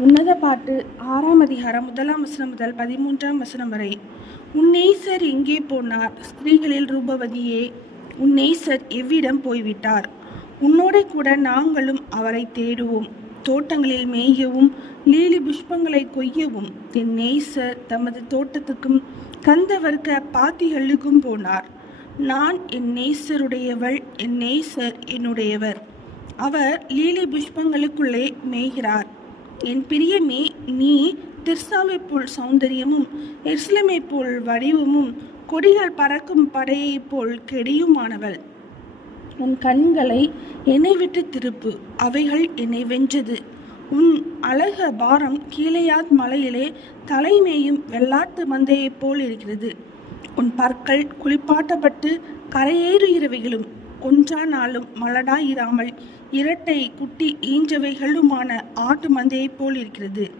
உன்னத பாட்டு ஆறாம் அதிகாரம் முதலாம் வசனம் முதல் பதிமூன்றாம் வசனம் வரை. உன் நேசர் எங்கே போனார்? ஸ்திரீகளில் ரூபவதியே. உன் நேசர் எவ்விடம் போய்விட்டார்? உன்னோட கூட நாங்களும் அவரை தேடுவோம். தோட்டங்களில் மேயவும் லீலி புஷ்பங்களை கொய்யவும். என் நேசர் தமது தோட்டத்துக்கும் கந்தவர்க்க பாத்திகளுக்கும் போனார். நான் என் நேசருடையவள் என் நேசர் என்னுடையவர். அவர் லீலி புஷ்பங்களுக்குள்ளே மேய்கிறார். என் பிரியமே நீ திர்சாமை போல் சௌந்தரியமும் எர்சிலமை போல் வடிவமும் கொடிகள் பறக்கும் படையைப் போல் கெடியுமானவள். உன் கண்களை என்னை விட்டு திருப்பு அவைகள் என்னை வென்றது. உன் அழக பாரம் கீழையாத் மலையிலே தலைமேயும் வெள்ளாட்டு மந்தையைப் போல் இருக்கிறது. உன் பற்கள் குளிப்பாட்டப்பட்டு கரையேறுகிறவைகளும் ஒன்றானாலும் மலடாயிராமல் இரட்டை குட்டி ஈஞ்சவைகளுமான ஆட்டு மந்தையைப் போல் இருக்கிறது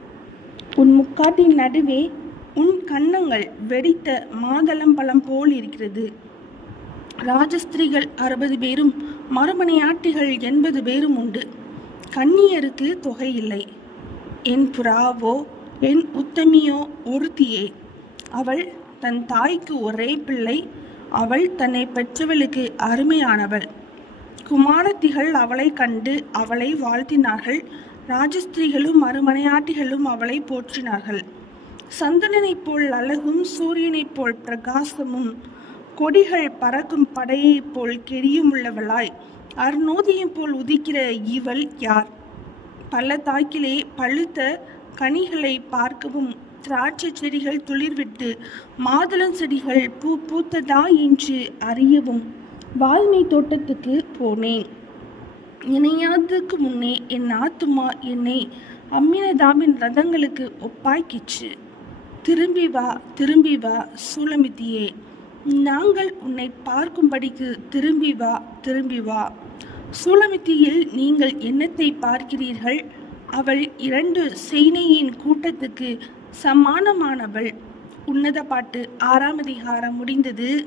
உன் முக்காட்டின் நடுவே உன் கன்னங்கள் வெடித்த மாதளம்பழம் போல் இருக்கிறது ராஜஸ்திரிகள் அறுபது பேரும் மறுமனையாட்டிகள் எண்பது பேரும் உண்டு. கன்னியருக்கு தொகை இல்லை. என் புறாவோ என் உத்தமியோ ஒருத்தியே. அவள் தன் தாய்க்கு ஒரே பிள்ளை அவள் தன்னை பெற்றவளுக்கு அருமையானவள். குமாரத்திகள் அவளை கண்டு அவளை வாழ்த்தினார்கள். ராஜஸ்திரிகளும் மறுமனையாட்டிகளும் அவளை போற்றினார்கள். சந்தனனைப் போல் அழகும் சூரியனைப் போல் பிரகாசமும் கொடிகள் பறக்கும் படையைப் போல் கெடியும் உள்ளவளாய். அருநோதியைப் போல் உதிக்கிற இவள் யார்? பள்ளத்தாக்கிலே பழுத்த கனிகளை பார்க்கவும் திராட்சை செடிகள் துளிர்விட்டு மாதுளம் செடிகள் பூ பூத்ததா என்று அறியவும் வால்மை தோட்டத்துக்கு போனேன். இணையாததுக்கு முன்னே என் ஆத்துமா என்னை அம்மினதாமின் ரதங்களுக்கு ஒப்பாய்க்கிச்சு திரும்பி வா திரும்பி வா சூளமித்தியே நாங்கள் உன்னை பார்க்கும்படிக்கு திரும்பி வா திரும்பி வா. சூலமித்தியில் நீங்கள் என்னத்தை பார்க்கிறீர்கள்? அவள் இரண்டு சேனையின் கூட்டத்துக்கு சமானமானவள். உன்னத பாட்டு ஆறாம் அதிகாரம் முடிந்தது.